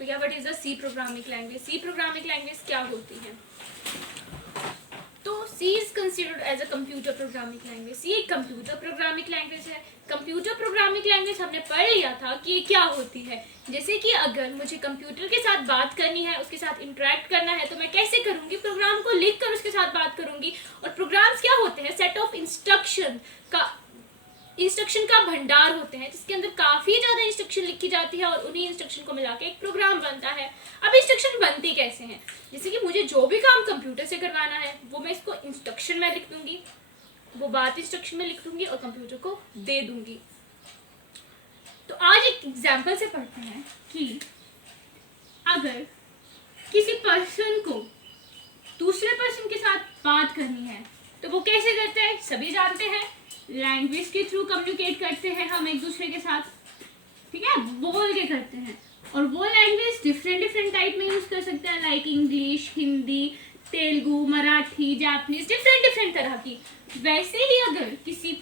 Topic है what is the C programming language. C programming language क्या होती है? तो C is considered as a computer programming language. C एक computer programming language है। Computer programming language हमने पढ़ लिया था कि ये क्या होती है। जैसे कि अगर मुझे कंप्यूटर के साथ बात करनी है, उसके साथ इंटरेक्ट करना है, तो मैं कैसे करूँगी? प्रोग्राम को लिख कर उसके साथ बात करूँगी। और प्रोग्राम्स क्या होते हैं? सेट ऑफ इंस्ट्रक्शन का भंडार होते हैं, जिसके अंदर काफ़ी ज़्यादा इंस्ट्रक्शन लिखी जाती है और उन्हीं इंस्ट्रक्शन को मिला के एक प्रोग्राम बनता है। अब इंस्ट्रक्शन बनती कैसे हैं? जैसे कि मुझे जो भी काम कंप्यूटर से करवाना है वो मैं इसको इंस्ट्रक्शन में लिख दूंगी, वो बात इंस्ट्रक्शन में लिख दूंगी और कंप्यूटर को दे दूंगी। तो आज एक एग्जाम्पल से पढ़ते हैं कि अगर किसी पर्सन को दूसरे पर्सन के साथ बात करनी है तो वो कैसे करते हैं? सभी जानते हैं, लैंग्वेज के थ्रू कम्युनिकेट करते हैं हम एक दूसरे के साथ, ठीक है, बोल के करते हैं। और वो लैंग्वेज डिफरेंट टाइप में यूज कर सकते हैं, like English, Hindi, Telugu, Marathi, Japanese, different तरह की। वैसे ही अगर किसी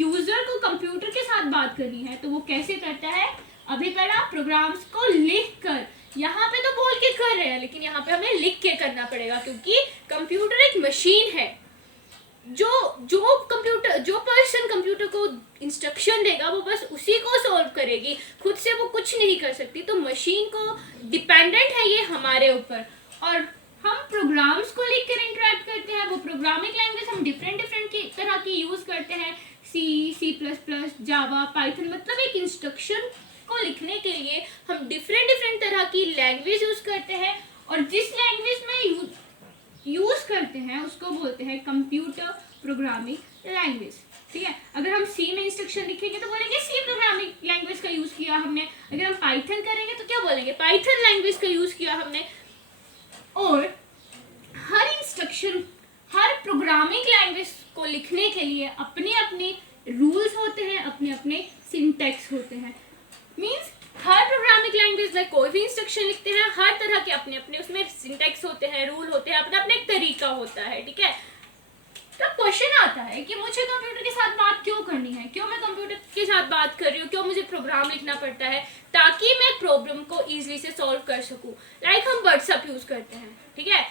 यूजर को कंप्यूटर के साथ बात करनी है तो वो कैसे करता है? अभी पढ़ा, प्रोग्राम्स को लिख कर। यहाँ पे तो बोल के कर रहे हैं, लेकिन यहाँ पे हमें लिख के करना पड़ेगा, क्योंकि कंप्यूटर एक मशीन है। जो पर्सन कंप्यूटर को इंस्ट्रक्शन देगा वो बस उसी को सॉल्व करेगी, खुद से वो कुछ नहीं कर सकती। तो मशीन को डिपेंडेंट है ये हमारे ऊपर। और हम प्रोग्राम्स को लिख कर इंटरेक्ट करते हैं। वो प्रोग्रामिंग लैंग्वेज हम डिफरेंट की तरह की यूज करते हैं, C++, जावा, पाइथन। मतलब एक इंस्ट्रक्शन को लिखने के लिए हम डिफरेंट तरह की लैंग्वेज यूज करते हैं, और जिस लैंग्वेज में यूज करते हैं उसको बोलते हैं कंप्यूटर प्रोग्रामिंग लैंग्वेज, ठीक है। अगर हम सी में इंस्ट्रक्शन लिखेंगे तो बोलेंगे सी प्रोग्रामिंग लैंग्वेज का यूज किया हमने। अगर हम पाइथन करेंगे तो क्या बोलेंगे? पाइथन लैंग्वेज का यूज किया हमने। और हर इंस्ट्रक्शन, हर प्रोग्रामिंग लैंग्वेज को लिखने के लिए अपने अपने रूल्स होते हैं, अपने अपने सिंटैक्स होते हैं। मीन्स हर प्रोग्रामिंग लैंग्वेज में कोई भी इंस्ट्रक्शन लिखते हैं, हर तरह के अपने अपने उसमें सिंटैक्स होते हैं, रूल होते हैं, अपना अपना एक तरीका होता है, ठीक है। तो क्वेश्चन आता है कि मुझे कंप्यूटर के साथ बात क्यों करनी है? क्यों मैं कंप्यूटर के साथ बात कर रही हूँ? क्यों मुझे प्रोग्राम लिखना पड़ता है? ताकि मैं प्रॉब्लम को इजीली से सॉल्व कर सकूँ। लाइक हम व्हाट्सएप यूज करते हैं, ठीक है,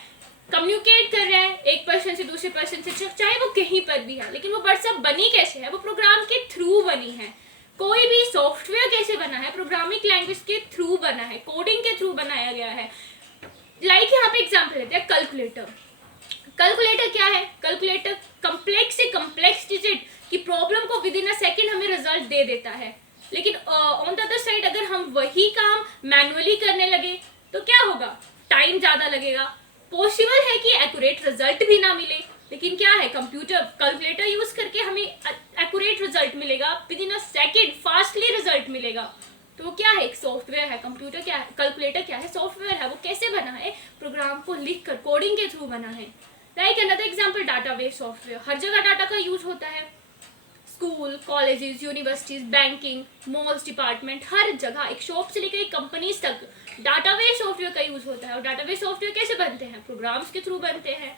कम्युनिकेट कर रहे हैं एक पर्सन से दूसरे पर्सन से, चाहे वो कहीं पर भी है। लेकिन वो व्हाट्सएप बनी कैसे है? वो प्रोग्राम के थ्रू बनी है। कोई भी सॉफ्टवेयर कैसे बना है? प्रोग्रामिंग लैंग्वेज के थ्रू बना है, कोडिंग के थ्रू बनाया गया है। लाइक यहाँ पे एग्जांपल लेते हैं, कैलकुलेटर। कैलकुलेटर क्या है? कैलकुलेटर कम्प्लेक्स से कम्प्लेक्स डिजिट की प्रॉब्लम को विद इन अ सेकेंड हमें रिजल्ट दे देता है। लेकिन ऑन द अदर साइड अगर हम वही काम मैनुअली करने लगे तो क्या होगा? टाइम ज़्यादा लगेगा, पॉसिबल है कि एक्यूरेट रिजल्ट भी ना मिले। लेकिन क्या है, कंप्यूटर कैलकुलेटर यूज करके हमें एक्यूरेट रिजल्ट मिलेगा, with in a second fastly result मिलेगा। तो वो क्या है? एक सॉफ्टवेयर है। कंप्यूटर क्या है? कैलकुलेटर क्या है? सॉफ्टवेयर है। वो कैसे बना है? प्रोग्राम को लिख कर, कोडिंग के थ्रू बना है। Like another example, database software. हर जगह डाटा का यूज होता है, school, colleges, universities, banking, malls, department, हर जगह एक शॉप से लेकर एक कंपनीज तक डाटाबेस सॉफ्टवेयर का यूज होता है। और डाटाबेस सॉफ्टवेयर कैसे बनते हैं? प्रोग्राम्स के थ्रू बनते हैं,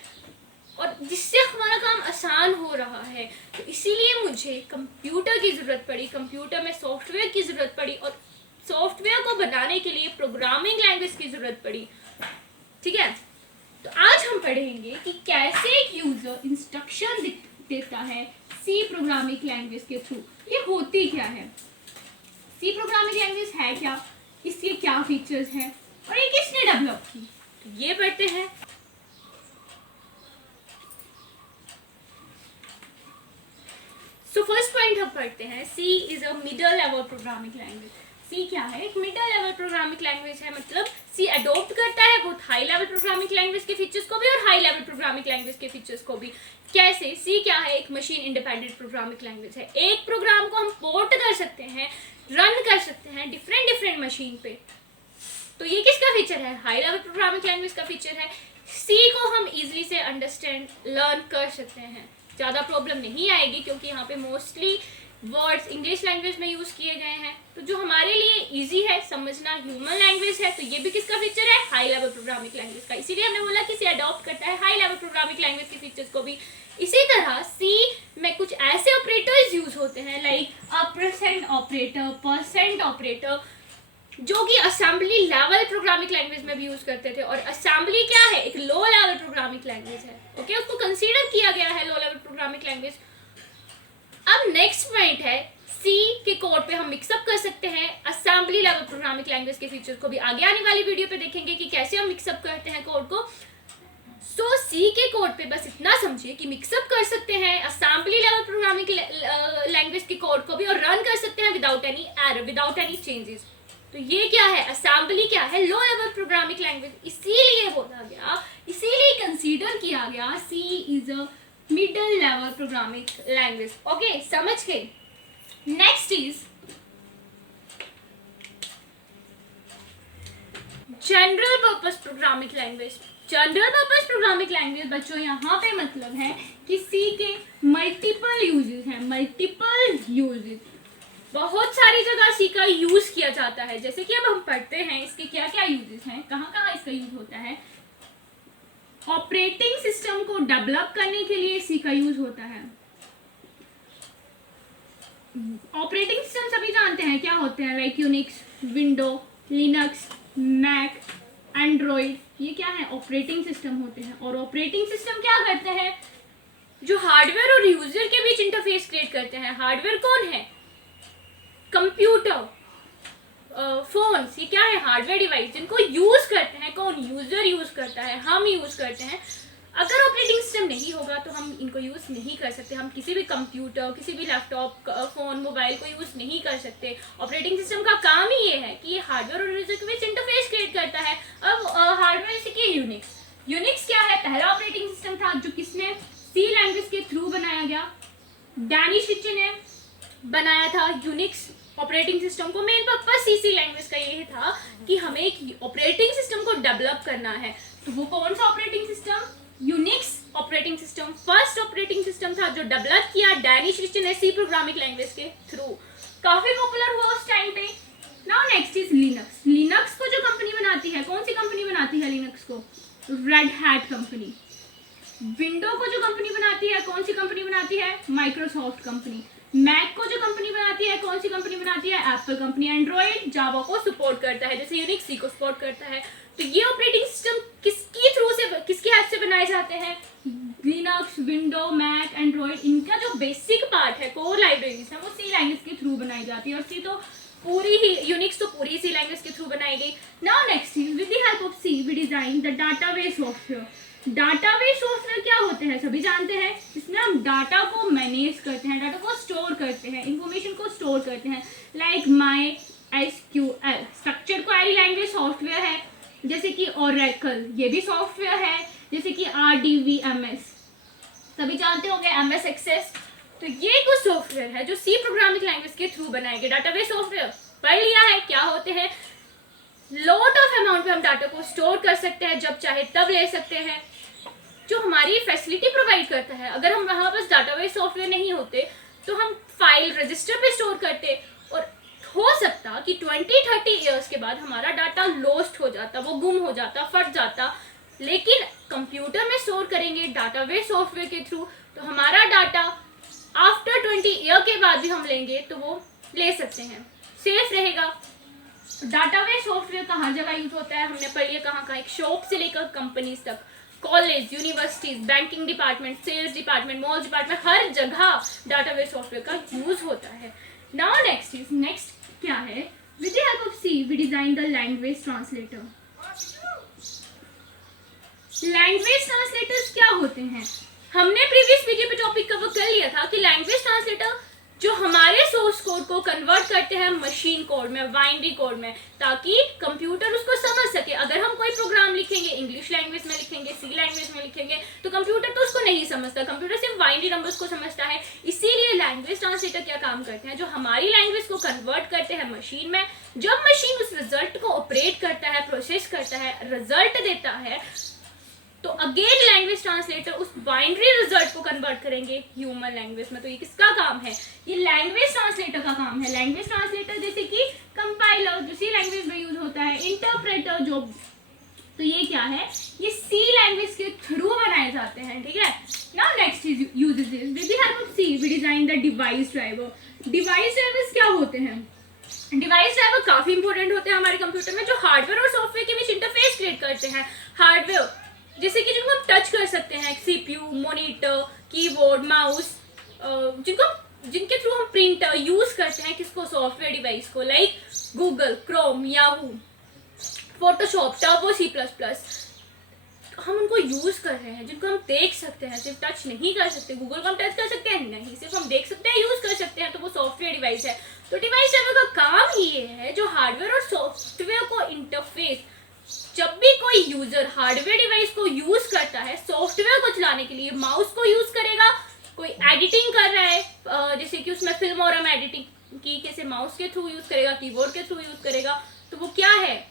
और जिससे हमारा काम आसान हो रहा है। तो इसीलिए मुझे कंप्यूटर की ज़रूरत पड़ी, कंप्यूटर में सॉफ्टवेयर की ज़रूरत पड़ी, और सॉफ्टवेयर को बनाने के लिए प्रोग्रामिंग लैंग्वेज की ज़रूरत पड़ी, ठीक है। तो आज हम पढ़ेंगे कि कैसे एक यूज़र इंस्ट्रक्शन देता है सी प्रोग्रामिंग लैंग्वेज के थ्रू। ये होती क्या है? सी प्रोग्रामिंग लैंग्वेज है क्या, इसके क्या फीचर्स हैं, और ये किसने डेवलप की? तो ये पढ़ते हैं। तो फर्स्ट पॉइंट हम पढ़ते हैं, C is a middle level programming language. C क्या है? एक मिडल लेवल प्रोग्रामिंग लैंग्वेज है। मतलब सी अडॉप्ट करता है बहुत हाई लेवल प्रोग्रामिंग लैंग्वेज के फीचर्स को भी और हाई लेवल प्रोग्रामिंग लैंग्वेज के फीचर्स को भी। कैसे? सी क्या है? एक मशीन इंडिपेंडेंट प्रोग्रामिंग लैंग्वेज है। एक प्रोग्राम को हम पोर्ट कर सकते हैं, रन कर सकते हैं डिफरेंट मशीन पे। तो ये किसका फीचर है? हाई लेवल प्रोग्रामिंग लैंग्वेज का फीचर है। सी को हम इजिली से अंडरस्टैंड, लर्न कर सकते हैं, ज़्यादा प्रॉब्लम नहीं आएगी, क्योंकि यहाँ पे मोस्टली वर्ड्स इंग्लिश लैंग्वेज में यूज़ किए गए हैं। तो जो हमारे लिए इजी है समझना, ह्यूमन लैंग्वेज है। तो ये भी किसका फीचर है? हाई लेवल प्रोग्रामिंग लैंग्वेज का। इसीलिए हमने बोला कि सी अडॉप्ट करता है हाई लेवल प्रोग्रामिंग लैंग्वेज के फीचर्स को भी। इसी तरह सी में कुछ ऐसे ऑपरेटर्स यूज होते हैं, like a percent operator, percent operator, जो कि असेंबली लेवल प्रोग्रामिंग लैंग्वेज में भी यूज करते थे, और असेंबली क्या है, एक लो लेवल प्रोग्रामिंग लैंग्वेज है। ओके, उसको कंसीडर किया गया है लो लेवल प्रोग्रामिंग लैंग्वेज। अब नेक्स्ट पॉइंट है, सी के कोड पे हम मिक्सअप कर सकते हैं असेंबली लेवल प्रोग्रामिंग लैंग्वेज के फीचर्स को भी आगे आने वाली वीडियो पे देखेंगे कि कैसे हम मिक्सअप करते हैं कोड को। सो सी के कोड पे बस इतना समझिए कि मिक्सअप कर सकते हैं असेंबली लेवल प्रोग्रामिंग लैंग्वेज के कोड को भी, और रन कर सकते हैं without any error, without any changes. तो ये क्या है, असेंबली क्या है, लो लेवल प्रोग्रामिंग लैंग्वेज। इसीलिए बोला गया, इसीलिए कंसीडर किया गया C is a middle level programming language. Okay, समझ गए। Next is general purpose programming language. General purpose programming language बच्चों यहाँ पे मतलब है कि सी के मल्टीपल यूजेस हैं, मल्टीपल यूजेस। बहुत सारी जगह सी का यूज किया जाता है, जैसे कि अब हम पढ़ते हैं इसके क्या क्या यूजेस हैं, कहाँ कहाँ इसका यूज होता है। ऑपरेटिंग सिस्टम को डेवलप करने के लिए सी का यूज होता है। ऑपरेटिंग सिस्टम सभी जानते हैं क्या होते हैं, like Unix, window, Linux, Mac, Android, ये क्या है, ऑपरेटिंग सिस्टम होते हैं। और ऑपरेटिंग सिस्टम क्या करते हैं, जो हार्डवेयर और यूजर के बीच इंटरफेस क्रिएट करते हैं। हार्डवेयर कौन है, कंप्यूटर, फोन्स, ये क्या है, हार्डवेयर डिवाइस, जिनको यूज करते हैं कौन, यूजर यूज करता है, हम यूज करते हैं। अगर ऑपरेटिंग सिस्टम नहीं होगा तो हम इनको यूज नहीं कर सकते। हम किसी भी कंप्यूटर, किसी भी लैपटॉप, फोन, मोबाइल को यूज नहीं कर सकते। ऑपरेटिंग सिस्टम का काम ही ये है कि ये हार्डवेयर और यूजर के बीच इंटरफेस क्रिएट करता है। अब हार्डवेयर से कि यूनिक्स, यूनिक्स क्या है, पहला ऑपरेटिंग सिस्टम था जो किसने, सी लैंग्वेज के थ्रू बनाया गया। डैनिश रिच ने बनाया था यूनिक्स ऑपरेटिंग सिस्टम को। मेन पर्पस सी लैंग्वेज का ये था कि हमें एक ऑपरेटिंग सिस्टम को डेवलप करना है। तो वो कौन सा operating system, Unix operating system first operating system था जो डेवलप किया डैनिश रिच ने सी प्रोग्रामिंग लैंग्वेज के थ्रू। काफी पॉपुलर हुआ उस टाइम पे। Now next is Linux. Linux को जो कंपनी बनाती है, कौन सी कंपनी बनाती है लिनक्स को, रेड हैट कंपनी। विंडो को जो कंपनी बनाती है, कौन सी कंपनी बनाती है, माइक्रोसॉफ्ट कंपनी। मैक को जो कंपनी बनाती है, कौन सी कंपनी बनाती है, एप्पल कंपनी। एंड्रॉइड जावा को सपोर्ट करता है, जैसे यूनिक्स सी को सपोर्ट करता है। तो ये ऑपरेटिंग सिस्टम किसकी थ्रू से, किसकी हेल्प से बनाए जाते हैं, लिनक्स, विंडो, मैक, एंड्रॉइड, इनका जो बेसिक पार्ट है, कोर लाइब्रेरीज है, वो सी लैंग्वेज के थ्रू बनाई जाती है। और सी तो पूरी ही, यूनिक्स तो पूरी सी लैंग्वेज के थ्रू बनाई गई। Now next is with the help of C we design the database software. Database software क्या होते हैं, सभी जानते हैं, इसमें हम डाटा को मैनेज करते हैं, डाटा को स्टोर करते हैं, इंफॉर्मेशन को स्टोर करते हैं, like my SQL structure query language software है, जैसे कि ओरेकल, ये भी सॉफ्टवेयर है, जैसे कि RDBMS, सभी जानते होंगे, MS एक्सेस। तो ये कुछ सॉफ्टवेयर है जो सी प्रोग्रामिंग लैंग्वेज के थ्रू बनाए गए। डाटाबेस सॉफ्टवेयर पढ़ लिया है, क्या होते हैं, लॉट ऑफ अमाउंट पे हम डाटा को स्टोर कर सकते हैं, जब चाहे तब ले सकते हैं, जो हमारी फैसिलिटी प्रोवाइड करता है। अगर हम वहाँ पास डाटाबेस सॉफ्टवेयर नहीं होते तो हम फाइल रजिस्टर पे स्टोर करते, और हो सकता कि 20-30 ईयर्स के बाद हमारा डाटा लॉस्ट हो जाता, वो गुम हो जाता, फट जाता। लेकिन कंप्यूटर में स्टोर करेंगे डाटाबेस सॉफ्टवेयर के थ्रू, तो हमारा डाटा आफ्टर 20 ईयर के बाद भी हम लेंगे तो वो ले सकते हैं, सेफ रहेगा। डाटाबेस सॉफ्टवेयर का हर जगह यूज होता है, हमने पढ़ लिया कहाँ कहाँ, एक शॉप से लेकर कंपनीज तक, college, universities, banking department, sales department, mall department, हर जगह डाटाबेस सॉफ्टवेयर का यूज होता है। नाउ नेक्स्ट क्या है, with the help of C we design the language translator. Language translators क्या होते हैं, हमने प्रीवियस वीडियो पे टॉपिक कवर कर लिया था कि लैंग्वेज ट्रांसलेटर जो हमारे सोर्स कोड को कन्वर्ट करते हैं मशीन कोड में, बाइनरी कोड में, ताकि कंप्यूटर उसको समझ सके। अगर हम कोई प्रोग्राम लिखेंगे, इंग्लिश लैंग्वेज में लिखेंगे, सी लैंग्वेज में लिखेंगे, तो कंप्यूटर तो उसको नहीं समझता, कंप्यूटर सिर्फ बाइनरी नंबर्स को समझता है। इसीलिए लैंग्वेज ट्रांसलेटर क्या काम करते हैं, जो हमारी लैंग्वेज को कन्वर्ट करते हैं मशीन में। जब मशीन उस रिजल्ट को ऑपरेट करता है, प्रोसेस करता है, रिजल्ट देता है, तो अगेन लैंग्वेज ट्रांसलेटर उस बाइनरी रिजल्ट को कन्वर्ट करेंगे ह्यूमन लैंग्वेज में। तो ये किसका काम है, ये लैंग्वेज ट्रांसलेटर का काम है। लैंग्वेज ट्रांसलेटर जैसे कि कंपाइलर जो सी लैंग्वेज में यूज होता है, इंटरप्रेटर जो, तो ये क्या है, ये सी लैंग्वेज के थ्रू बनाए जाते हैं, ठीक है। Now next is uses, with the help of C we design the device driver. Device drivers क्या होते हैं, डिवाइस ड्राइवर काफ़ी इंपॉर्टेंट होते हैं हमारे कंप्यूटर में, जो हार्डवेयर और सॉफ्टवेयर के बीच इंटरफेस क्रिएट करते हैं। हार्डवेयर जैसे कि जिनको हम टच कर सकते हैं, सीपीयू, मॉनिटर, कीबोर्ड, माउस, जिनके थ्रू हम प्रिंटर यूज करते हैं किसको, सॉफ्टवेयर डिवाइस को, like Google, Chrome, Yahoo, Photoshop, turbo, C++। हम उनको यूज कर रहे हैं, जिनको हम देख सकते हैं, सिर्फ टच नहीं कर सकते। गूगल को हम टच कर सकते हैं नहीं, सिर्फ हम देख सकते हैं, यूज कर सकते हैं, तो वो सॉफ्टवेयर डिवाइस है। तो डिवाइस ड्राइवर का काम ही ये है जो हार्डवेयर और सॉफ्टवेयर को इंटरफेस, जब भी कोई यूजर हार्डवेयर डिवाइस को यूज करता है सॉफ्टवेयर को चलाने के लिए, माउस को यूज करेगा। कोई एडिटिंग कर रहा है, जैसे कि उसमें फिल्म और हम एडिटिंग की, कैसे माउस के थ्रू यूज करेगा, कीबोर्ड के थ्रू यूज करेगा, तो वो क्या है,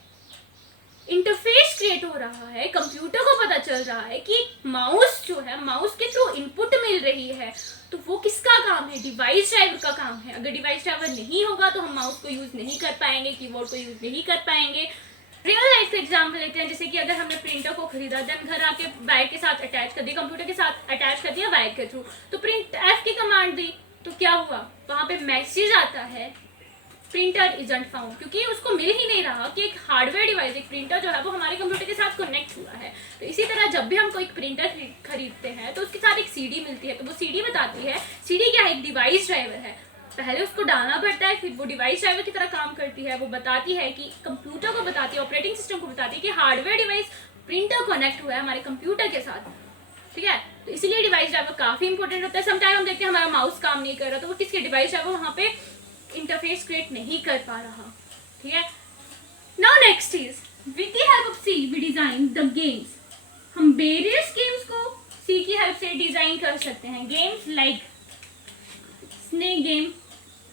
इंटरफेस क्रिएट हो रहा है। कंप्यूटर को पता चल रहा है कि माउस जो है, माउस के थ्रू इनपुट मिल रही है, तो वो किसका काम है, डिवाइस ड्राइवर का काम है। अगर डिवाइस ड्राइवर नहीं होगा तो हम माउस को यूज नहीं कर पाएंगे, कीबोर्ड को यूज नहीं कर पाएंगे। रियल लाइफ का एग्जाम्पल लेते हैं, जैसे कि अगर हमने प्रिंटर को खरीदा, देन घर आके वायर के साथ अटैच कर दिया, कंप्यूटर के साथ अटैच कर दिया वायर के थ्रू, तो प्रिंट एफ की कमांड दी, तो क्या हुआ, वहां पे मैसेज आता है प्रिंटर इजंट फाउंड, क्योंकि उसको मिल ही नहीं रहा कि एक हार्डवेयर डिवाइस, एक प्रिंटर जो है वो हमारे कंप्यूटर के साथ कनेक्ट हुआ है। तो इसी तरह जब भी हम कोई प्रिंटर खरीदते हैं तो उसके साथ एक सीडी मिलती है, तो वो सीडी बताती है, सीडी क्या है, एक डिवाइस ड्राइवर है। पहले उसको डालना पड़ता है, फिर वो डिवाइस ड्राइवर की तरह काम करती है। वो बताती है कि कंप्यूटर को बताती है, ऑपरेटिंग सिस्टम को बताती है कि हार्डवेयर डिवाइस प्रिंटर कनेक्ट हुआ है हमारे कंप्यूटर के साथ, ठीक है। तो इसीलिए डिवाइस ड्राइवर काफी इंपॉर्टेंट होता है। समटाइम हम देखते हैं हमारा माउस काम नहीं कर रहा, तो वो किसके, डिवाइस ड्राइवर वहाँ पे इंटरफेस क्रिएट नहीं कर पा रहा, ठीक है। Now next is with the help of C we design the games. हम वेरियस गेम्स को सी की हेल्प से डिजाइन कर सकते हैं। गेम्स लाइक स्नेक गेम,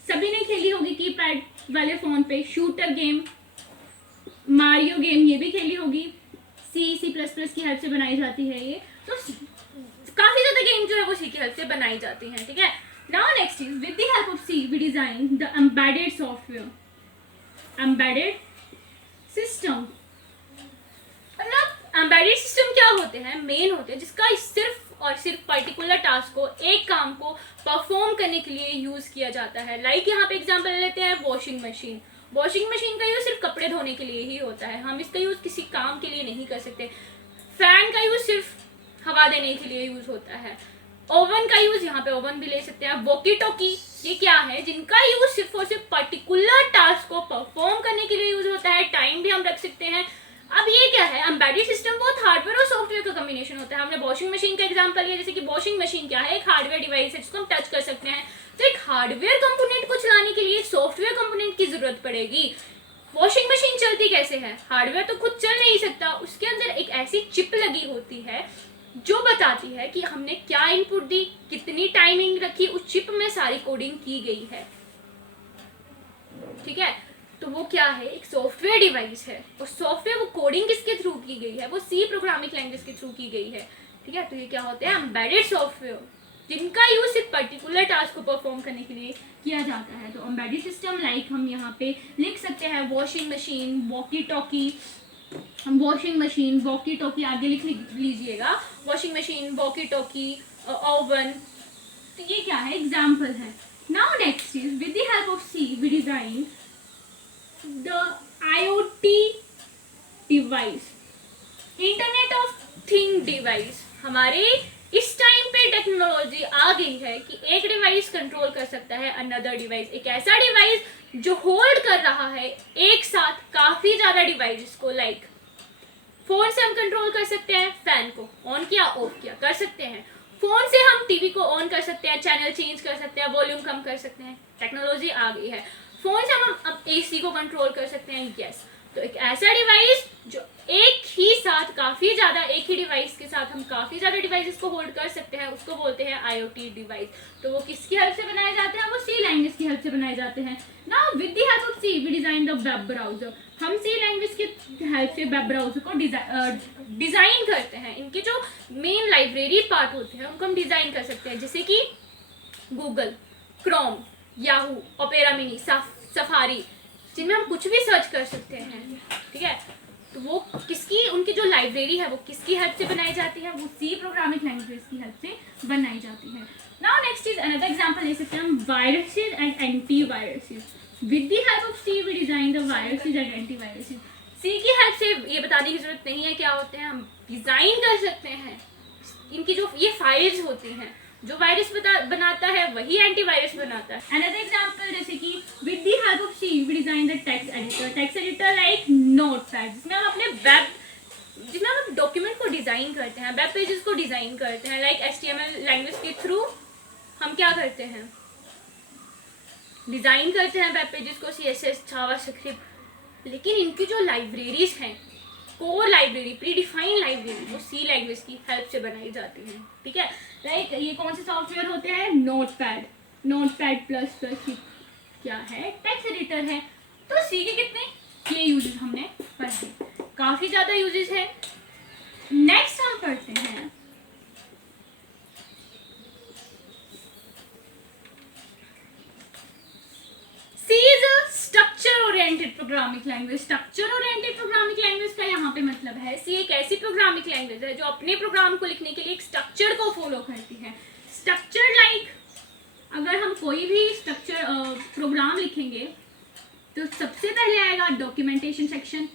सभी ने खेली होगी कीपैड वाले फोन पे, शूटर गेम, मारियो गेम, ये भी खेली होगी, C++ की हेल्प से बनाई जाती है ये। तो काफी ज्यादा गेम जो है वो सी की हेल्प से बनाई जाती हैं, ठीक है। Now next is with the help of C we design the embedded software, embedded system। मतलब embedded system क्या होते हैं, मेन होते हैं जिसका सिर्फ और सिर्फ पर्टिकुलर टास्क को, एक काम को परफॉर्म करने के लिए यूज किया जाता है। लाइक यहाँ पे एग्जांपल लेते हैं वॉशिंग मशीन। वॉशिंग मशीन का यूज सिर्फ कपड़े धोने के लिए ही होता है, हम इसका यूज किसी काम के लिए नहीं कर सकते। फैन का यूज सिर्फ हवा देने के लिए यूज होता है। ओवन का यूज, यहाँ पे ओवन भी ले सकते हैं। वॉकी टॉकी, ये क्या है, जिनका यूज सिर्फ और सिर्फ पर्टिकुलर टास्क को परफॉर्म करने के लिए यूज होता है, टाइम भी हम रख सकते हैं। अब ये क्या है, एम्बेडेड सिस्टम बहुत हार्डवेयर और सॉफ्टवेयर का कॉम्बिनेशन होता है। हमने वॉशिंग मशीन का एग्जांपल लिया, जैसे कि वॉशिंग मशीन क्या है, एक हार्डवेयर डिवाइस है जिसको हम टच कर सकते हैं। तो एक हार्डवेयर कंपोनेंट को चलाने के लिए सॉफ्टवेयर कंपोनेंट की जरूरत पड़ेगी। वॉशिंग मशीन चलती कैसे है, हार्डवेयर तो खुद चल नहीं सकता, उसके अंदर एक ऐसी चिप लगी होती है जो बताती है कि हमने क्या इनपुट दी, कितनी टाइमिंग रखी, उस चिप में सारी कोडिंग की गई है, ठीक है। तो वो क्या है, एक सॉफ्टवेयर डिवाइस है, और सॉफ्टवेयर वो कोडिंग किसके थ्रू की गई है, वो सी प्रोग्रामिंग लैंग्वेज के थ्रू की गई है, ठीक है। तो ये क्या होते हैं, एम्बेडेड सॉफ्टवेयर, जिनका यूज सिर्फ पर्टिकुलर टास्क को परफॉर्म करने के लिए किया जाता है। तो एम्बेडेड सिस्टम लाइक हम यहाँ पे लिख सकते हैं washing machine, walkie talkie, washing machine, walkie talkie आगे लिख लीजिएगा, washing machine, walkie talkie, oven. तो ये क्या है, एग्जाम्पल है। Now next is with the help of C we design the IoT device, internet of thing device. हमारे इस टाइम पे टेक्नोलॉजी आ गई है कि एक डिवाइस कंट्रोल कर सकता है अनदर डिवाइस, एक ऐसा डिवाइस जो होल्ड कर रहा है एक साथ काफी ज्यादा डिवाइसेस को। लाइक फोन से हम कंट्रोल कर सकते हैं, फैन को ऑन किया ऑफ किया कर सकते हैं, फोन से हम टीवी को ऑन कर सकते हैं, चैनल चेंज कर सकते हैं, वॉल्यूम कम कर सकते हैं, टेक्नोलॉजी आ गई है। फोन से हम अब AC को कंट्रोल कर सकते हैं, यस। तो एक ऐसा डिवाइस जो एक ही साथ काफी ज्यादा, एक ही डिवाइस के साथ हम काफी ज्यादा डिवाइसेस को होल्ड कर सकते हैं, उसको बोलते हैं IoT डिवाइस। तो वो किसकी हेल्प से बनाए जाते हैं, वो सी लैंग्वेज की हेल्प से बनाए जाते हैं। Now with the help of C we design the web browser. हम सी लैंग्वेज की हेल्प से वेब ब्राउजर को डिजाइन करते हैं। इनके जो मेन लाइब्रेरी पार्ट होते हैं उनको हम डिजाइन कर सकते हैं, जैसे कि Google, Chrome, Yahoo, opera mini, safari, जिनमें हम कुछ भी सर्च कर सकते हैं, ठीक है। तो वो किसकी, उनकी जो लाइब्रेरी है वो किसकी हेल्प से बनाई जाती है, वो सी प्रोग्रामिंग लैंग्वेज की हेल्प से बनाई जाती है। Now next is another example ले सकते हैं हम viruses and antiviruses. With the help of C we design the viruses and antiviruses. C की हेल्प से ये बताने की जरूरत नहीं है क्या होते हैं, हम डिजाइन कर सकते हैं इनकी जो ये फाइल्स होती हैं। जो वायरस बनाता है वही एंटीवायरस बनाता है। अनदर एग्जांपल जैसे कि with the help of C we design the text editor. Text editor like Notepad, जिसमें हम अपने जिसमें हम डॉक्यूमेंट को डिजाइन करते हैं, वेब पेजेस को डिजाइन करते हैं। लाइक HTML लैंग्वेज के थ्रू हम क्या करते हैं, डिजाइन करते हैं वेब पेजेस को, CSS जावास्क्रिप्ट। लेकिन इनकी जो लाइब्रेरीज हैं, core library, pre defined library, वो सी लैंग्वेज की हेल्प से बनाई जाती है। ठीक है, लाइक ये कौन से सॉफ्टवेयर होते हैं, नोटपैड, नोटपैड प्लस प्लस क्या है, टेक्स्ट एडिटर है। तो सी के कितने ये यूजेस हमने पढ़े, काफी ज्यादा यूजेस है। नेक्स्ट हम पढ़ते हैं C is a structure oriented programming language। structure oriented programming language का यहाँ पे मतलब है C एक ऐसी प्रोग्रामिंग लैंग्वेज है जो अपने प्रोग्राम को लिखने के लिए एक स्ट्रक्चर को फॉलो करती है। स्ट्रक्चर लाइक अगर हम कोई भी स्ट्रक्चर प्रोग्राम लिखेंगे तो सबसे पहले आएगा डॉक्यूमेंटेशन सेक्शन।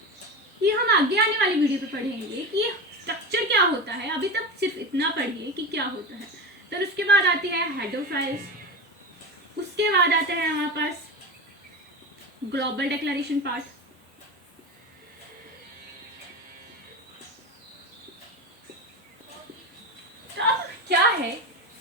ये हम आगे आने वाली वीडियो पे पढ़ेंगे कि स्ट्रक्चर क्या होता है, अभी तक सिर्फ इतना पढ़िए कि क्या होता है। तो उसके बाद आती है हेडर फाइल्स, उसके बाद आता है हमारे पास ग्लोबल डिक्लेरेशन पार्ट। तो अब क्या है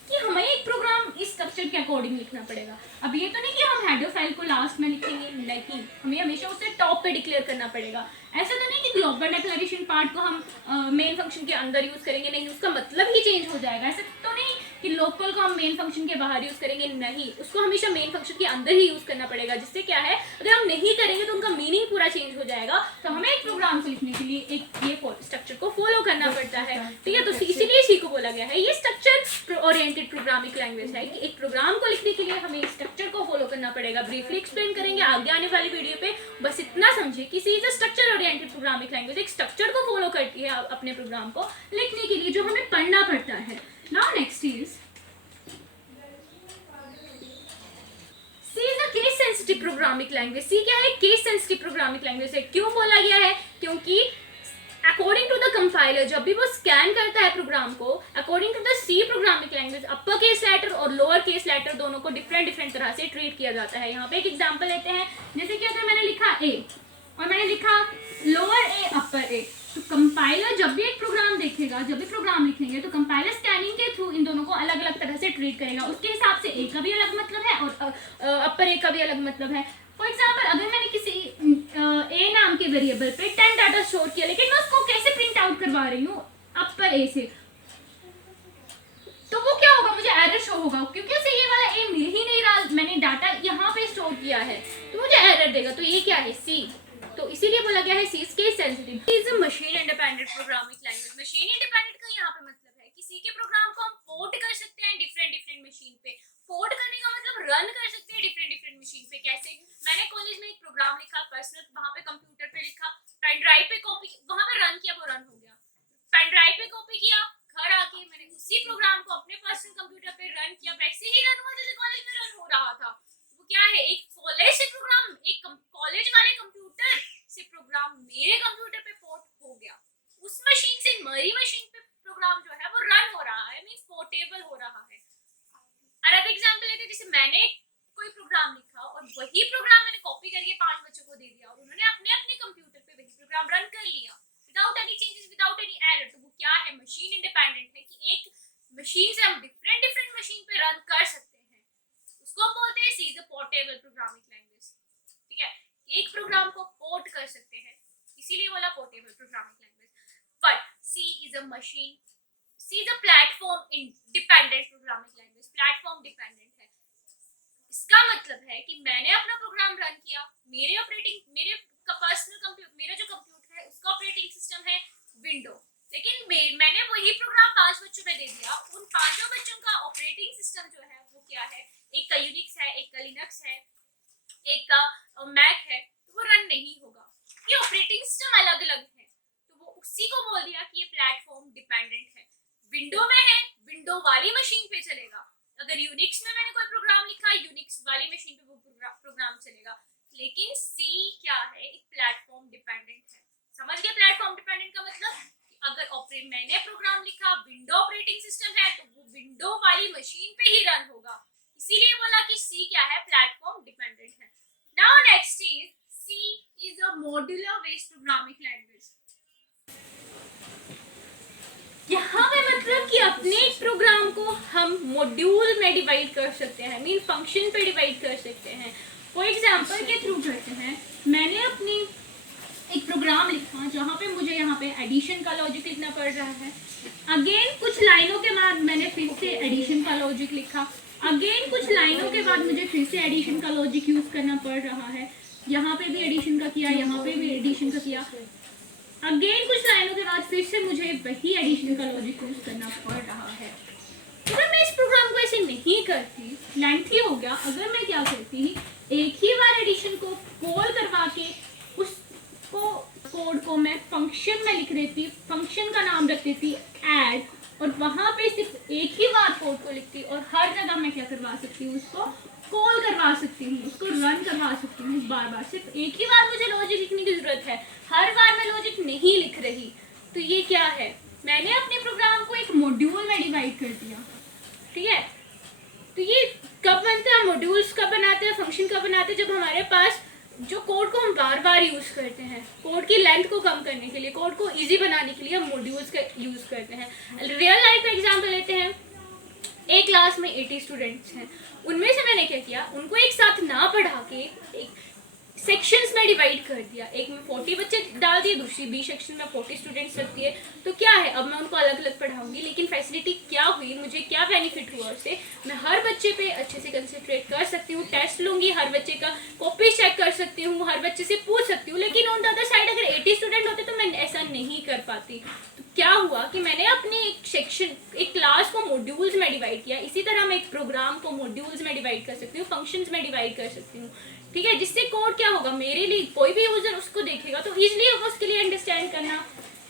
कि हमें एक प्रोग्राम इस स्ट्रक्चर के अकॉर्डिंग लिखना पड़ेगा। अब ये तो नहीं कि हम हेडर फाइल को लास्ट में लिखेंगे, नहीं, हमें हमेशा उसे टॉप पे डिक्लेयर करना पड़ेगा। ऐसा तो नहीं कि ग्लोबल डिक्लेरेशन पार्ट को हम मेन फंक्शन के अंदर यूज करेंगे, नहीं, उसका मतलब ही चेंज हो जाएगा। ऐसा तो नहीं कि लोकल को हम मेन फंक्शन के बाहर यूज करेंगे, नहीं, उसको हमेशा मेन फंक्शन के अंदर ही यूज करना पड़ेगा। जिससे क्या है, अगर हम नहीं करेंगे तो उनका मीनिंग पूरा चेंज हो जाएगा। तो हमें एक प्रोग्राम को लिखने के लिए एक ये स्ट्रक्चर को फॉलो करना पड़ता है। ठीक है, तो इसीलिए सी को बोला गया है ये स्ट्रक्चर ओरिएंटेड प्रोग्रामिंग लैंग्वेज है कि एक प्रोग्राम को लिखने के लिए हमें इस स्ट्रक्चर को फॉलो करना पड़ेगा। ब्रीफली एक्सप्लेन करेंगे आगे आने वाली वीडियो पे, बस इतना समझिए कि C is a structure oriented programming language, एक स्ट्रक्चर को फॉलो करती है अपने प्रोग्राम को लिखने के लिए, जो हमें पढ़ना पड़ता है। Now next is C is a case sensitive programming language। C क्या है, केस सेंसिटिव प्रोग्रामिंग लैंग्वेज है। क्यों बोला गया है, क्योंकि अकॉर्डिंग टू द कंपाइलर जब भी वो स्कैन करता है प्रोग्राम को, according to the C programming language upper case letter और लोअर केस लेटर दोनों को डिफरेंट तरह से ट्रीट किया जाता है। यहाँ पे एक एग्जांपल लेते हैं, जैसे कि अगर मैंने लिखा A और मैंने लिखा लोअर A अपर A, तो कंपाइलर जब भी एक प्रोग्राम देखेगा, जब भी प्रोग्राम लिखेंगे तो कंपाइलर स्कैनिंग के थ्रू इन दोनों को अलग अलग तरह से ट्रीट करेगा। उसके हिसाब से A का भी अलग मतलब है और अपर A का भी अलग मतलब है। फॉर एग्जाम्पल अगर मैंने किसी A नाम के वेरिएबल पे 10 डाटा स्टोर किया, लेकिन मैं उसको कैसे प्रिंट आउट करवा रही हूँ अपर A से, तो वो क्या होगा, मुझे एरर शो होगा, क्योंकि उसे ये वाला A मिल ही नहीं रहा, मैंने डाटा यहाँ पे स्टोर किया है, तो मुझे एरर देगा। तो ये क्या है, C। तो इसीलिए बोला गया है C is case sensitive. Is a machine independent programming language. Machine independent का यहाँ पे मतलब है कि C के प्रोग्राम को हम पोर्ट कर सकते हैं डिफरेंट मशीन पे। पोर्ट करने का मतलब रन कर सकते हैं डिफरेंट मशीन पे। कैसे, मैंने कॉलेज में एक प्रोग्राम लिखा पर्सनल, वहां पे कंप्यूटर पे लिखा, पेन ड्राइव पे कॉपी, वहां पे रन किया, वो रन हो गया। पेन ड्राइव पे कॉपी किया, घर आके मैंने उसी प्रोग्राम को अपने पर्सनल कंप्यूटर पे रन किया, वैसे ही रन हुआ जैसे कॉलेज में रन हो रहा था। वो क्या है, एक कॉलेज से प्रोग्राम, एक कॉलेज वाले कंप्यूटर से प्रोग्राम मेरे कंप्यूटर पे पोर्ट हो गया। उस मशीन से मेरी मशीन पे प्रोग्राम जो है वो रन हो रहा है, मींस पोर्टेबल हो रहा है। अनदर एग्जांपल लेते हैं, जैसे मैंने कोई प्रोग्राम लिखा और वही प्रोग्राम मैंने कॉपी करके 5 बच्चों को दे दिया और उन्होंने अपने अपने कंप्यूटर पे वही प्रोग्राम रन कर लिया without any changes, without any error. तो वो क्या है, मशीन इंडिपेंडेंट है कि एक मशीन से हम डिफरेंट मशीन पे रन कर सकते हैं। उसको हम बोलते हैं C is a portable programming language. ठीक है, एक प्रोग्राम को पोर्ट कर सकते हैं, इसीलिए बोला portable programming language. But C is a machine, C is a platform independent programming language. Platform dependent है, इसका मतलब है कि मैंने अपना प्रोग्राम रन किया, मेरे पर्सनल कंप्यूटर, मेरा जो कंप्यूटर है उसका ऑपरेटिंग सिस्टम है विंडो, लेकिन मैंने वही प्रोग्राम 5 बच्चों में दे दिया। उन 5 बच्चों का ऑपरेटिंग सिस्टम जो है वो क्या है, एक का यूनिक्स है, एक का लिनक्स है, एक का मैक है, तो वो रन नहीं होगा। ये ऑपरेटिंग सिस्टम अलग अलग है, तो वो उसी को बोल दिया कि ये प्लेटफॉर्म डिपेंडेंट है। विंडो में है, विंडो वाली मशीन पे चलेगा। अगर यूनिक्स में मैंने कोई प्रोग्राम लिखा, यूनिक्स वाली मशीन पे वो प्रोग्राम चलेगा। सी क्या है, प्लेटफॉर्म डिपेंडेंट है। Now next is C is a modular based programming language. यहाँ पे मतलब कि अपने एक प्रोग्राम को हम मॉड्यूल में डिवाइड कर सकते हैं, मीन फंक्शन पे डिवाइड कर सकते हैं। फॉर एग्जांपल के थ्रू करते हैं, मैंने अपनी एक प्रोग्राम लिखा जहाँ पे मुझे यहाँ पे एडिशन का लॉजिक लिखना पड़ रहा है। अगेन कुछ लाइनों के बाद मैंने फिर से एडिशन का लॉजिक लिखा। अगेन कुछ लाइनों के बाद मुझे फिर से एडिशन का लॉजिक यूज करना पड़ रहा है। यहाँ पे भी एडिशन का किया, यहाँ पे भी एडिशन का किया। अगेन कुछ लाइनों के बाद फिर से मुझे वही एडिशन का लॉजिक यूज करना पड़ रहा है। अगर मैं इस प्रोग्राम को ऐसे नहीं करती, लेंथी हो गया, अगर मैं क्या करती, एक ही बार एडिशन को कॉल करवा के उसको कोड को मैं फंक्शन में लिख देती, फंक्शन का नाम रख देती ऐड, और वहां पे सिर्फ एक ही बार कोड को लिखती और हर जगह मैं क्या करवा सकती हूँ, उसको कॉल करवा सकती हूँ, उसको रन करवा सकती हूँ बार बार। सिर्फ एक ही बार मुझे लॉजिक लिखने की जरूरत है, हर बार मैं लॉजिक नहीं लिख रही। तो ये क्या है, मैंने अपने प्रोग्राम को एक मॉड्यूल में डिवाइड कर दिया। ठीक है, तो ये कब बनता है, मॉड्यूल्स कब बनाते हैं, फंक्शन कब बनाते हैं, जब हमारे पास जो कोड को हम बार बार यूज करते हैं, कोड की लेंथ को कम करने के लिए, कोड को इजी बनाने के लिए हम मॉड्यूल्स का यूज करते हैं। रियल लाइफ का एग्जांपल लेते हैं। एक क्लास में 80 स्टूडेंट्स हैं, उनमें से मैंने क्या किया, उनको एक साथ ना पढ़ा के एक सेक्शंस में डिवाइड कर दिया। एक में 40 बच्चे डाल दिए, दूसरी बी सेक्शन में 40 स्टूडेंट्स रख दिए। तो क्या है, अब मैं उनको अलग अलग पढ़ाऊंगी, लेकिन फैसिलिटी क्या हुई, मुझे क्या बेनिफिट हुआ उससे, मैं हर बच्चे पे अच्छे से कंसंट्रेट कर सकती हूँ, टेस्ट लूंगी, हर बच्चे का कॉपी चेक कर सकती हूँ, हर बच्चे से पूछ सकती हूँ। लेकिन ऑन द अदर साइड अगर 80 स्टूडेंट होते तो मैं ऐसा नहीं कर पाती। तो क्या हुआ कि मैंने अपने एक सेक्शन, एक क्लास को मॉड्यूल्स में डिवाइड किया। इसी तरह मैं एक प्रोग्राम को मॉड्यूल्स में डिवाइड कर सकती हूँ, फंक्शंस में डिवाइड कर सकती हूँ। ठीक है, जिससे कोड क्या होगा, मेरे लिए कोई भी यूजर उसको देखेगा तो इजीली होगा उसके लिए अंडरस्टैंड करना।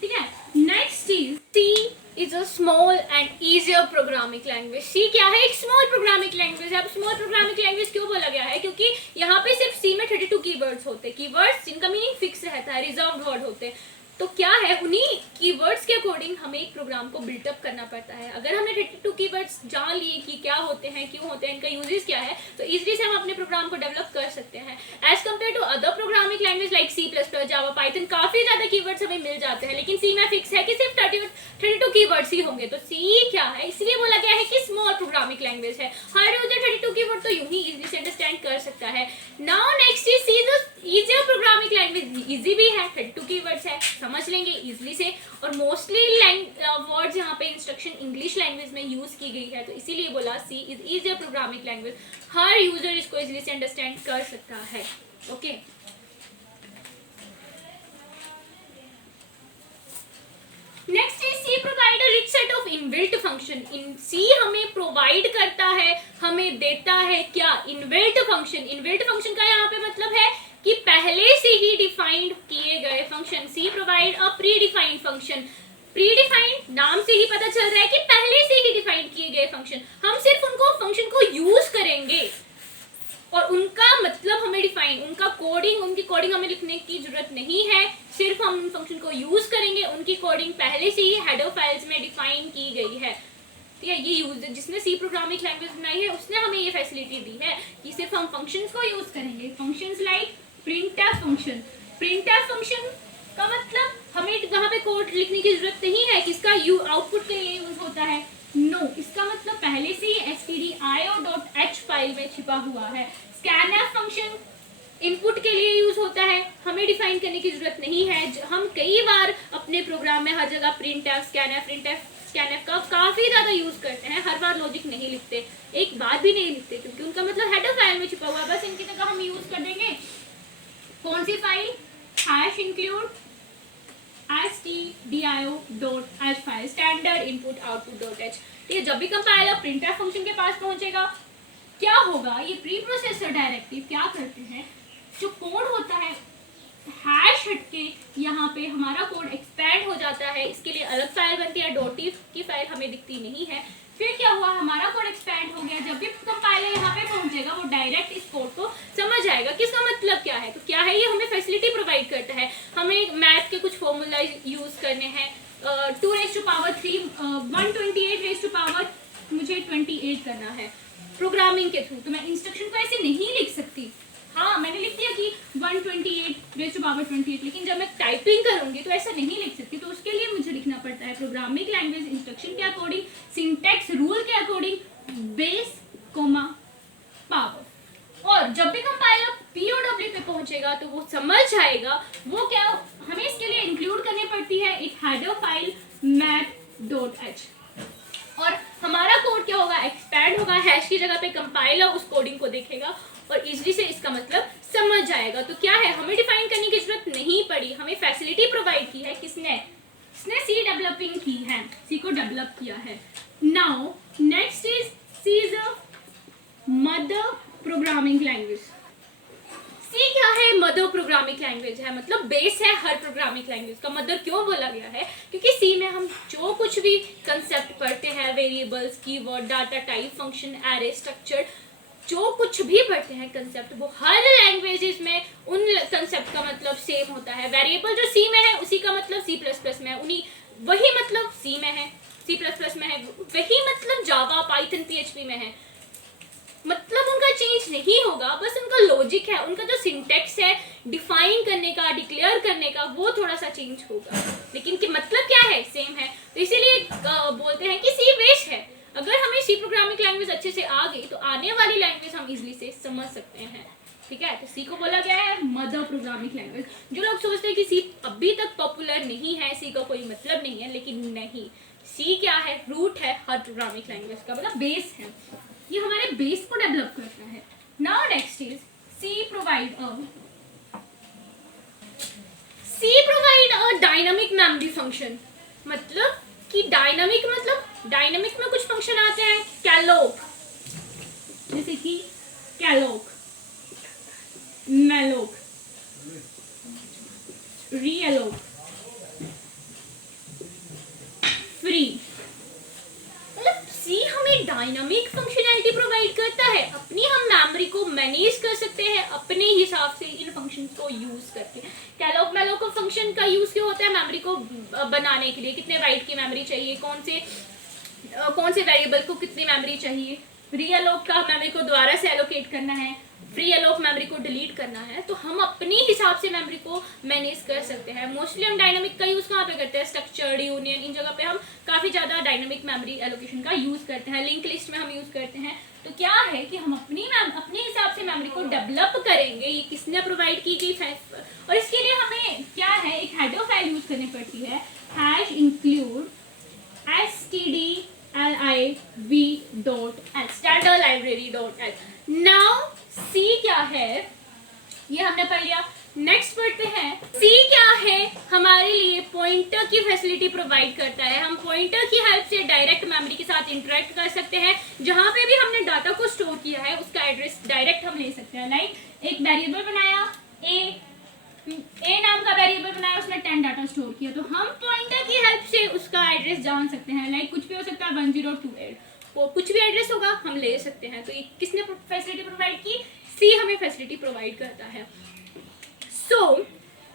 ठीक है, next is C is a small and easier programming language. C क्या है, एक स्मॉल प्रोग्रामिंग लैंग्वेज है। अब स्मॉल प्रोग्रामिंग लैंग्वेज क्यों बोला गया है, क्योंकि यहाँ पे सिर्फ सी में 32 कीवर्ड्स होते हैं, कीवर्ड्स जिनका मीनिंग फिक्स रहता है, रिजर्व्ड वर्ड होते हैं। तो क्या है, उन्हीं कीवर्ड्स के अकॉर्डिंग हमें एक प्रोग्राम को बिल्टअप करना पड़ता है। अगर हमने 32 कीवर्ड्स जान लिए कि क्या होते हैं, क्यों होते हैं, इनका यूजेस क्या है, तो इजीली से हम अपने प्रोग्राम को डेवलप कर सकते हैं। As compare to other programming language like C plus plus, Java, Python, काफी ज्यादा कीवर्ड्स हमें मिल जाते हैं, लेकिन सी में फिक्स है कि सिर्फ 32 कीवर्ड्स ही होंगे। तो सी क्या है, इसलिए बोला गया है कि स्मॉल प्रोग्रामिंग लैंग्वेज है। हर यूजर 32 कीवर्ड तो यूं ही इजीली से अंडरस्टैंड कर सकता है। Now next is see the easier programming language. Easy भी है, 32 कीवर्ड्स है, समझ लेंगे इजीली से, और मोस्टली वर्ड्स यहाँ पे इंस्ट्रक्शन इंग्लिश लैंग्वेज में यूज की गई है, तो इसीलिए बोला C is easier programming language. हर यूजर इसको इजीली से अंडरस्टैंड कर सकता है। Okay, next is C provide a rich set of inbuilt function. In C हमें प्रोवाइड करता है, हमें देता है क्या, इनबिल्ट फंक्शन। इनबिल्ट फंक्शन का यहाँ पे मतलब है कि पहले से ही डिफाइंड किए गए function. C provide a predefined function. Predefined नाम से ही पता चल रहा है कि पहले से ही डिफाइंड किए गए फंक्शन, हम सिर्फ उनको फंक्शन को यूज करेंगे और उनका मतलब हमें डिफाइन, उनका कोडिंग, उनकी कोडिंग हमें लिखने की जरूरत नहीं है, सिर्फ हम उन फंक्शन को यूज करेंगे। उनकी कोडिंग पहले से ही हेडर फाइल्स में डिफाइन की गई है। ठीक है, ये यूज जिसने सी प्रोग्रामिंग लैंग्वेज बनाई है उसने हमें ये फैसिलिटी दी है कि सिर्फ हम फंक्शंस को यूज करेंगे। Functions like printf function. Printf function का मतलब हमें वहां पे कोड लिखने की जरूरत नहीं है कि इसका आउटपुट के लिए यूज होता है। नो, इसका मतलब पहले से ही stdio.h फाइल में छिपा हुआ है। scanf फंक्शन इनपुट के लिए यूज होता है, हमें डिफाइन करने की जरूरत नहीं है। हम कई बार अपने प्रोग्राम में हर जगह प्रिंटफ, स्कैनफ का काफी ज्यादा यूज करते हैं, हर बार लॉजिक नहीं लिखते, एक बार भी नहीं लिखते, क्योंकि उनका मतलब हेडर फाइल में छिपा हुआ है। बस इनकी जगह हम यूज कर देंगे कौन सी file, #include stdio.h file, standard input output. ये जब भी कंपाइलर प्रिंटफ फंक्शन के पास पहुंचेगा क्या होगा, ये प्री प्रोसेसर डायरेक्टिव क्या करते हैं, जो कोड होता है हैश हटके यहाँ पे हमारा कोड एक्सपैंड हो जाता है, इसके लिए अलग फाइल बनती है, .tif की फाइल हमें दिखती नहीं है। फिर क्या हुआ, हमारा कोड एक्सपैंड हो गया, जब भी कंपाइलर यहाँ पे पहुंचेगा वो डायरेक्ट इस कोड को समझ आएगा कि इसका मतलब क्या है। तो क्या है, ये हमें फैसिलिटी प्रोवाइड करता है। हमें मैथ के कुछ फॉर्मूला यूज करने हैं, 2 raised to power 3 128 raised to power मुझे 28 करना है, प्रोग्रामिंग के थ्रू। तो मैं इंस्ट्रक्शन को ऐसे नहीं लिख सकती। हाँ, मैंने लिख दिया कि 128 लेकिन जब मैं टाइपिंग करूंगी तो ऐसा नहीं लिख सकती। तो उसके लिए मुझे लिखना पड़ता है प्रोग्रामिंग लैंग्वेज इंस्ट्रक्शन के अकॉर्डिंग, सिंटैक्स रूल के अकॉर्डिंग, बेस कोमा पावर। और जब भी कंपाइलर POW पे पहुंचेगा तो वो समझ जाएगा वो क्या हमें इसके लिए इंक्लूड करनी पड़ती है एक हेडर फाइल math.h। और हमारा कोड क्या होगा, एक्सपैंड होगा, हैश की जगह पे कंपाइलर उस कोडिंग को देखेगा और इजीली से इसका मतलब समझ जाएगा। तो क्या है, हमें डिफाइन करने की जरूरत नहीं पड़ी, हमें फैसिलिटी प्रोवाइड की है। किसने सी डेवलपिंग की है, सी को डेवलप किया है। Now next is C is a mother programming language. C क्या है, मदर प्रोग्रामिंग लैंग्वेज है, मतलब बेस है हर प्रोग्रामिंग लैंग्वेज का। मदर क्यों बोला गया है, क्योंकि सी में हम जो कुछ भी कंसेप्ट पढ़ते हैं, variables, keyword, data type, function, array, structure, जो कुछ भी पढ़ते हैं कंसेप्ट, वो हर लैंग्वेजेस में उन कंसेप्ट का मतलब सेम होता है। वेरिएबल जो सी में है उसी का मतलब C++ में है, उन्हीं वही मतलब सी में है, C++ में है, वही मतलब जावा, पाइथन, PHP में है। मतलब उनका चेंज नहीं होगा, बस उनका लॉजिक है, उनका जो सिंटैक्स है डिफाइन करने का, डिक्लेयर करने का, वो थोड़ा सा चेंज होगा, लेकिन कि मतलब क्या है, सेम है। तो इसीलिए बोलते हैं कि सी बेस है। अगर हमें सी प्रोग्रामिंग लैंग्वेज अच्छे से आ गई तो आने वाली लैंग्वेज हम इजीली से समझ सकते हैं। ठीक है, तो सी को बोला गया है मदर प्रोग्रामिंग लैंग्वेज। जो लोग सोचते हैं कि सी अभी तक पॉपुलर नहीं है, सी का कोई मतलब नहीं है, लेकिन नहीं, सी क्या है, रूट है हर प्रोग्रामिंग लैंग्वेज का, मतलब बेस है। ये हमारे बेस को डेवलप करता है। Now next is C provide a dynamic memory function. मतलब कि डायनामिक मतलब डायनामिक में कुछ फंक्शन आते हैं, कैलोक, जैसे कि कैलोक, मैलोक, रीएलोक, फ्री। मतलब सी हमें डायनामिक फंक्शनैलिटी प्रोवाइड करता है, अपनी हम मेमोरी को मैनेज कर सकते हैं अपने हिसाब से इन फंक्शंस को यूज करके। कैलोक मैलोक फंक्शन का यूज क्यों होता है, मेमोरी को बनाने के लिए, कितने बाइट की मेमोरी चाहिए, कौन से वेरिएबल को कितनी मेमोरी चाहिए। रीएलोक का मेमोरी को दोबारा से एलोकेट करना है, फ्री एलोक मेमोरी को डिलीट करना है, तो हम अपने हिसाब से मेमोरी को मैनेज कर सकते हैं। मोस्टली हम डायनामिक का यूज कहाँ पे करते हैं, स्ट्रक्चर्ड, यूनियन, इन जगह पे हम काफी ज्यादा डायनामिक मेमोरी एलोकेशन का यूज करते हैं, लिंक लिस्ट में हम यूज करते हैं। तो क्या है कि हम अपने हिसाब से मेमोरी को डेवलप करेंगे, ये किसने प्रोवाइड की गई है। और इसके लिए हमें क्या है, एक हेडर फाइल यूज करनी पड़ती है, hash include stdlib.h, standard library .h। Now see क्या है, ये हमने पढ़ लिया। नेक्स्ट पढ़ते हैं, सी क्या है, हमारे लिए पॉइंटर की फैसिलिटी प्रोवाइड करता है। हम पॉइंटर की हेल्प से डायरेक्ट मेमोरी के साथ इंटरेक्ट कर सकते हैं। जहां पे भी हमने डाटा को स्टोर किया है उसका एड्रेस डायरेक्ट हम ले सकते हैं। लाइक एक वेरिएबल बनाया, ए नाम का वेरिएबल बनाया, उसमें 10 डाटा स्टोर किया, तो हम पॉइंटर की हेल्प से उसका एड्रेस जान सकते हैं। लाइक कुछ भी हो सकता है, 1028, वो कुछ भी एड्रेस होगा हम ले सकते हैं। तो ये किसने फैसिलिटी प्रोवाइड की, सी हमें फैसिलिटी प्रोवाइड करता है।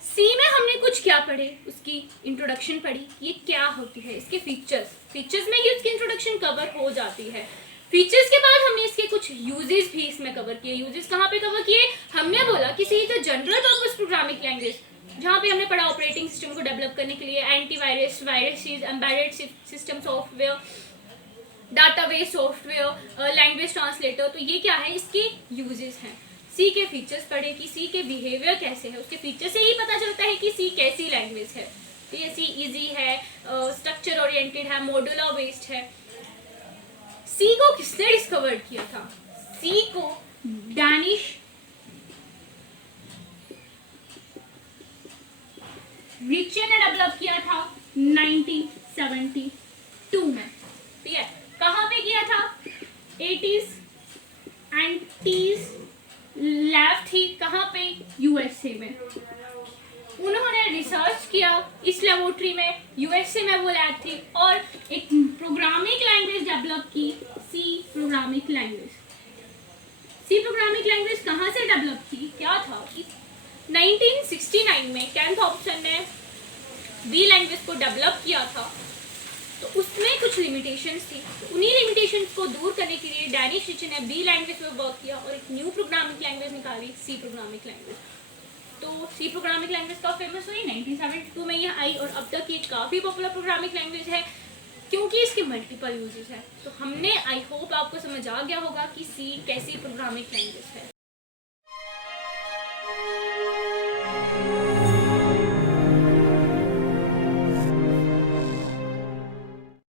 सी में हमने कुछ क्या पढ़े, उसकी इंट्रोडक्शन पढ़ी, ये क्या होती है, इसके फीचर्स में ही उसकी इंट्रोडक्शन कवर हो जाती है। फीचर्स के बाद हमने इसके कुछ यूजेस भी इसमें कवर किए। यूजेस कहाँ पे कवर किए, हमने बोला कि C is a general purpose programming language, जहाँ पे हमने पढ़ा ऑपरेटिंग सिस्टम को डेवलप करने के लिए antivirus, viruses, embedded system software, database software, language translator. तो ये क्या है, इसके यूजेस हैं। सी के फीचर्स पढ़े कि सी के बिहेवियर कैसे है, उसके फीचर से ही पता चलता है कि सी कैसी लैंग्वेज है। तो ये सी इजी है, स्ट्रक्चर ओरिएंटेड है, मॉड्यूलर बेस्ड है। सी को किसने डिस्कवर किया था, सी को डैनिश रिचे ने डेवलप किया था 1972 में। ठीक है, कहाँ पे किया था, 80s एंड 80s लैब थी, कहाँ पे, यूएसए में। उन्होंने रिसर्च किया इस लेबोरेटरी में, यूएसए में वो लैब थी, और एक प्रोग्रामिंग लैंग्वेज डेवलप की, C programming language. C programming language कहाँ से डेवलप की, क्या था कि 1969 में कैन थॉम्पसन ने बी लैंग्वेज को डेवलप किया था। तो उसमें कुछ कुछ लिमिटेशंस थी, तो उन्हीं लिमिटेशंस को दूर करने के लिए डैनिश रिचन ने बी लैंग्वेज पर वर्क किया और एक न्यू प्रोग्रामिंग लैंग्वेज निकाली, सी प्रोग्रामिंग लैंग्वेज। तो सी प्रोग्रामिंग लैंग्वेज कब फेमस हुई? 1972 में ये आई और अब तक ये काफ़ी पॉपुलर प्रोग्रामिंग लैंग्वेज है क्योंकि इसके मल्टीपल यूजेस हैं। तो हमने, आई होप आपको समझ आ गया होगा कि सी कैसी प्रोग्रामिंग लैंग्वेज है।